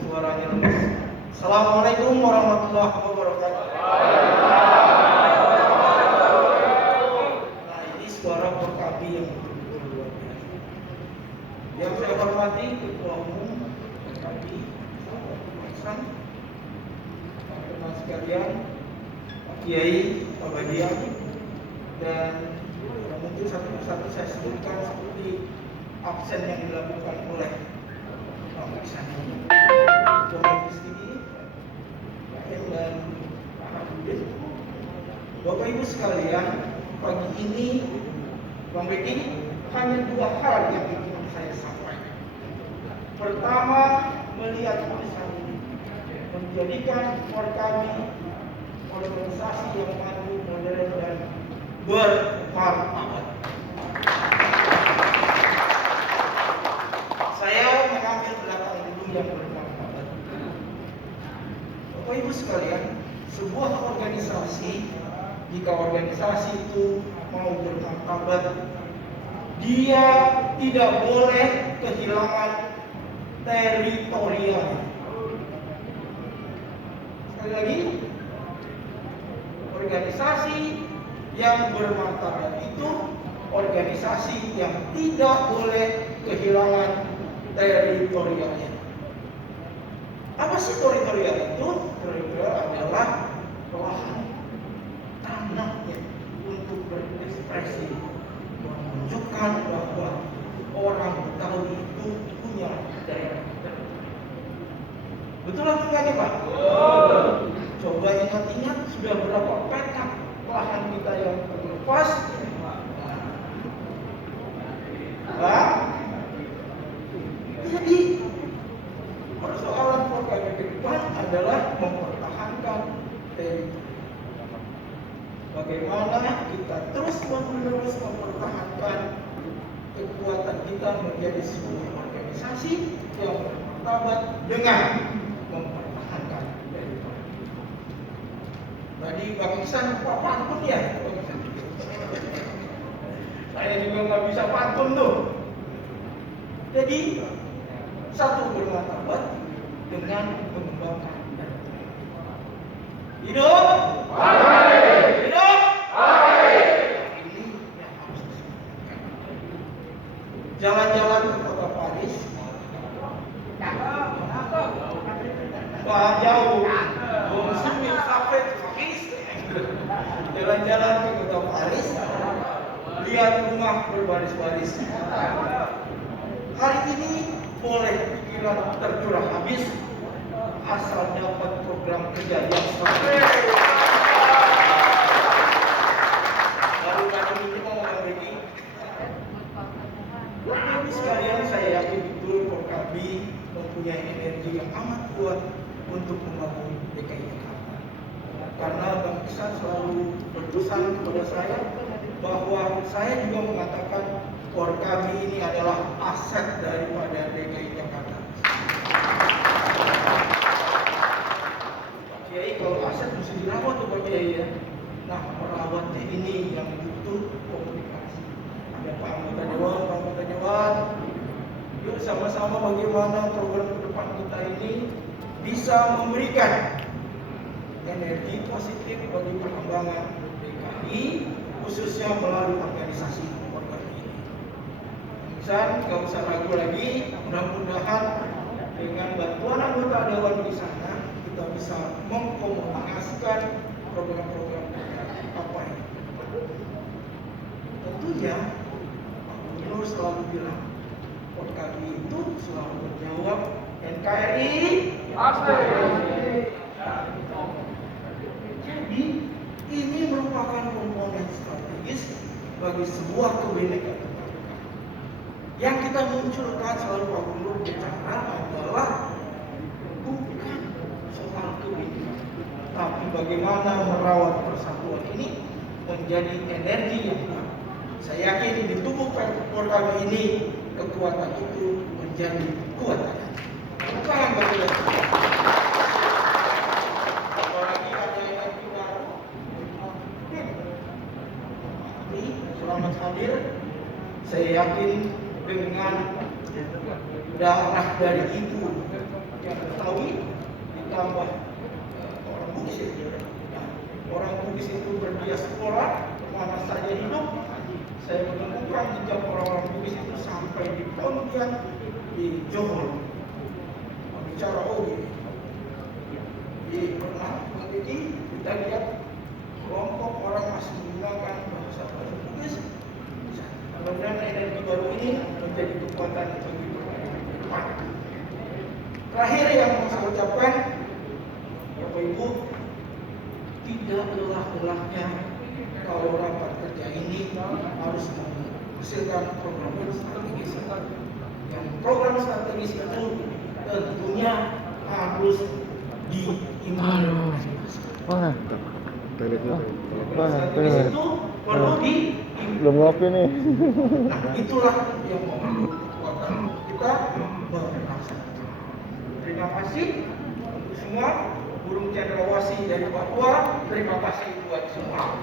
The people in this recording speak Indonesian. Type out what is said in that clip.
suaranya lemes. Assalamualaikum warahmatullahi wabarakatuh. Nah, ini suara Porkabi yang betul-betul luar biasa. Yang saya hormati Ketua Umum Porkabi, Pak teman sekalian, Pak Kiai, Pak Badian, dan mungkin satu persatu saya sebutkan seperti absen yang dilakukan oleh Pak Iksan. Ketua Majelis Tinggi, Pak M dan Pak Habibin. Bapak Ibu sekalian, pagi ini Bang Beki hanya dua hal yang ingin saya sampaikan. Pertama, melihat tulisan ini menjadikan Porkabi organisasi yang maju, modern dan bermartabat. Saya mengambil belakang dulu yang bermartabat. Bapak Ibu sekalian, sebuah organisasi, jika organisasi itu mau bermartabat, dia tidak boleh kehilangan teritorial. Sekali lagi, organisasi yang bermartabat itu organisasi yang tidak boleh kehilangan teritorialnya. Apa sih teritorial itu? Teritorial adalah lahan tanahnya untuk berekspresi, menunjukkan bahwa orang Betawi itu punya daerah. Betul atau enggak nih Pak? Coba ingat-ingat sudah berapa petak lahan kita yang terlepas? Nah, jadi persoalan Porkabi ke depan adalah mempertahankan teritori. Bagaimana kita terus-menerus mempertahankan kekuatan kita menjadi sebuah organisasi yang bermartabat dengan mempertahankan teritori. Tadi Bang Iksan Pak pantun ya? Saya juga nggak bisa pantun tuh. Jadi satu bermartabat dengan mengembangkan teritori. Hidup! Hidup! Ini yang harus disebutkan. Jalan-jalan ke kota Paris. Wah, jauh. Jalan-jalan ke kota Paris, lihat rumah berbaris-baris. Hari ini boleh pikiran tercurah habis asal dapat program kerja yang strategis. Baru kali ini mau membagi. Bapak sekalian, saya yakin betul Porkabi mempunyai energi yang amat kuat untuk membangun DKI Jakarta. Karena Bang Iksan selalu berpesan kepada saya bahwa saya juga mengatakan Porkabi ini adalah aset daripada DKI Jakarta. Pak Kiai, kalau aset mesti dirawat tuh Pak Kiai ya. Nah, merawatnya ini yang butuh komunikasi. Ada Pak Anggota Dewan, Pak Anggota Dewan. Yuk sama-sama bagaimana program ke depan kita ini bisa memberikan energi positif bagi perkembangan DKI, khususnya melalui organisasi Porkabi ini. Misal, nggak usah ragu lagi, mudah-mudahan dengan bantuan anggota dewan di sana kita bisa mengkomunikasikan program-program apa yang tentunya Pak Gubernur selalu bilang Porkabi itu selalu menjawab NKRI pasti. Jadi ini merupakan komponen strategis bagi sebuah kebinekaan. Yang kita munculkan selalu Pak Gubernur bicara adalah bukan soal kebinekaan, tapi bagaimana merawat persatuan ini menjadi energi yang kuat. Saya yakin di tubuh Porkabi ini kekuatan itu menjadi kuat. Bukan betul. Apalagi ada energi baru. Selamat hadir. Saya yakin dengan darah dari ibu yang Betawi ditambah orang Bugis itu. Nah, orang Bugis itu berdiaspora kemana saja hidup. Saya menemukan jejak orang-orang Bugis itu sampai di Pontianak, di Johor. Bicara di pernah kita lihat kelompok orang masih menggunakan bahasa Bugis. Mudah-mudahan energi baru ini menjadi kekuatan bagi depan. Terakhir yang mau saya ucapkan, Bapak Ibu, tidak lelah-lelahnya kalau rapat kerja ini harus menghasilkan program strategis. Yang program strategis itu tentunya harus diimplementasikan. Strategis itu perlu belum ngopi nih. Nah, itulah yang membantu kekuatan kita melaksanakan. Terima kasih untuk semua. Burung cendrawasih dari Papua. Terima kasih buat semua.